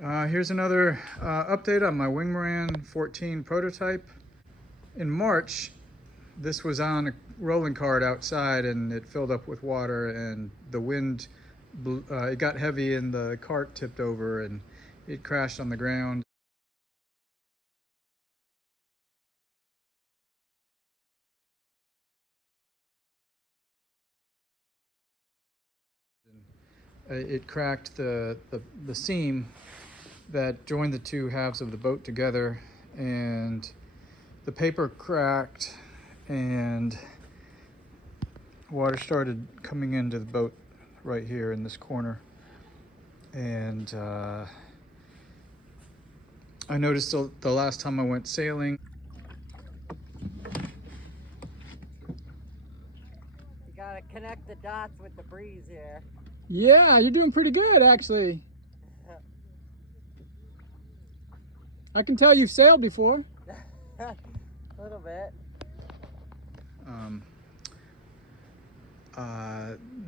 Here's another update on my Wingmaran 14 prototype. In March, this was on a rolling cart outside and it filled up with water, and the wind blew, it got heavy and the cart tipped over and it crashed on the ground. It cracked the seam that joined the two halves of the boat together, and the paper cracked and water started coming into the boat right here in this corner. And I noticed the last time I went sailing. You gotta connect the dots with the breeze here. Yeah, you're doing pretty good, actually. I can tell you've sailed before. A little bit.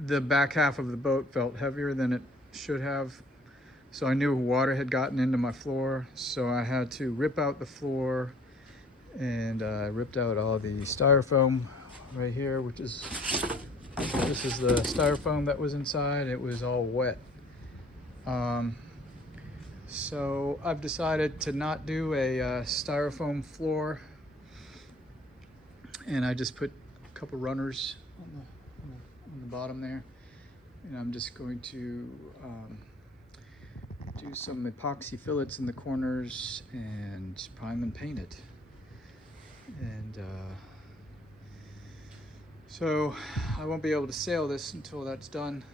The back half of the boat felt heavier than it should have, so I knew water had gotten into my floor, so I had to rip out the floor, and I ripped out all the styrofoam right here, this is the styrofoam that was inside. It was all wet. So I've decided to not do a styrofoam floor, and I just put a couple runners on the bottom there, and I'm just going to do some epoxy fillets in the corners and prime and paint it. And so I won't be able to sail this until that's done.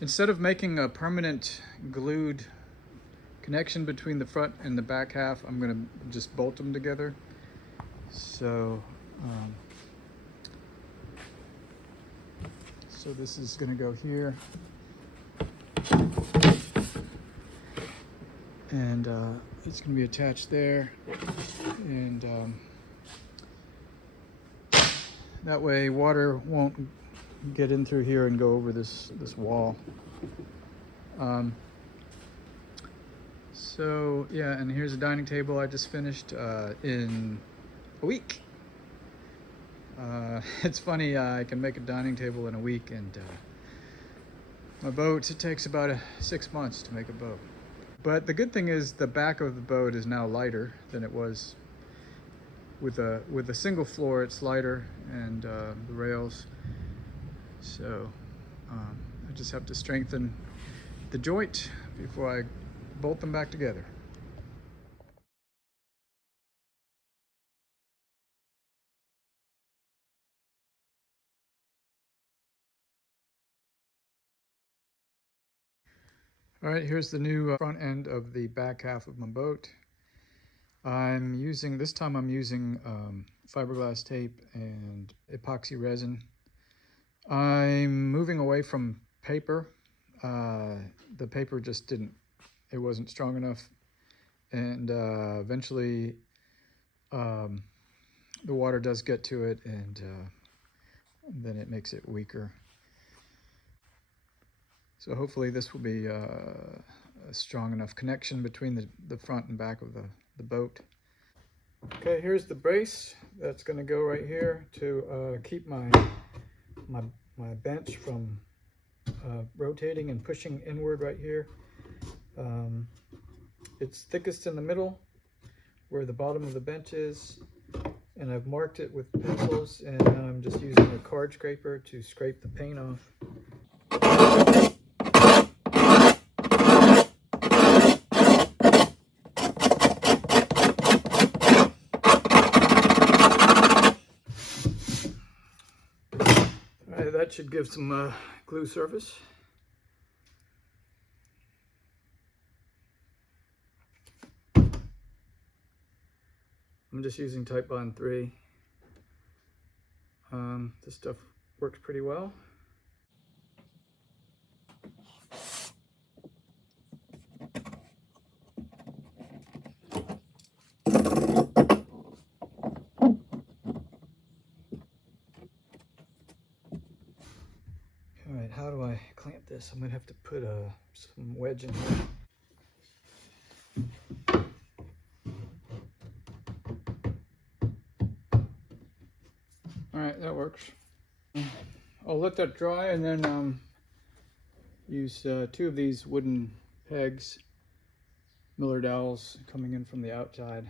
Instead of making a permanent glued connection between the front and the back half, I'm going to just bolt them together. So so this is going to go here, and it's going to be attached there, and that way water won't get in through here and go over this wall. So yeah, and here's a dining table I just finished in a week. It's funny, I can make a dining table in a week, and my boat, it takes about 6 months to make a boat. But the good thing is the back of the boat is now lighter than it was. With a single floor, it's lighter, and the rails. So I just have to strengthen the joint before I bolt them back together. All right, here's the new front end of the back half of my boat. This time I'm using fiberglass tape and epoxy resin. I'm moving away from paper. The paper just it wasn't strong enough. And eventually the water does get to it, and then it makes it weaker. So hopefully this will be a strong enough connection between the front and back of the boat. Okay, here's the brace that's going to go right here to keep my bench from rotating and pushing inward right here. It's thickest in the middle where the bottom of the bench is, and I've marked it with pencils, and now I'm just using a card scraper to scrape the paint off. All right, that should give some glue surface. I'm just using Type Bond 3. This stuff works pretty well. All right, how do I clamp this? I'm gonna have to put some wedge in here. works. I'll let that dry and then use 2 of these wooden pegs, Miller dowels coming in from the outside.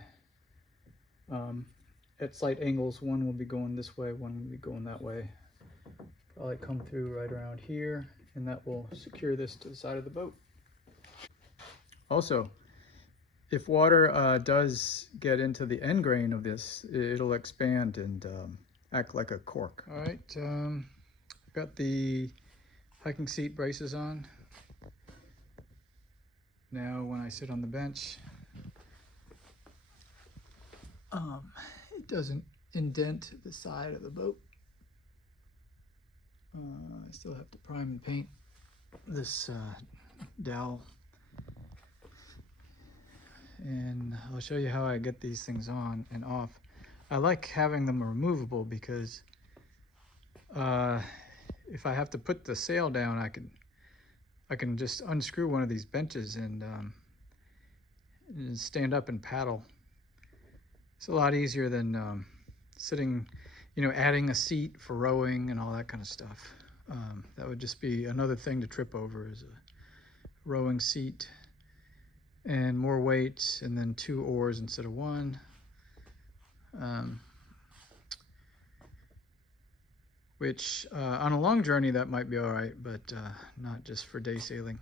At slight angles, one will be going this way, one will be going that way. Probably come through right around here, and that will secure this to the side of the boat. Also, if water does get into the end grain of this, it'll expand and act like a cork. All right, I've got the hiking seat braces on. Now when I sit on the bench, it doesn't indent the side of the boat. I still have to prime and paint this dowel. And I'll show you how I get these things on and off. I like having them removable because if I have to put the sail down, I can just unscrew one of these benches and stand up and paddle. It's a lot easier than sitting, you know, adding a seat for rowing and all that kind of stuff. That would just be another thing to trip over, is a rowing seat and more weight, and then 2 oars instead of 1. Which on a long journey that might be all right, but not just for day sailing.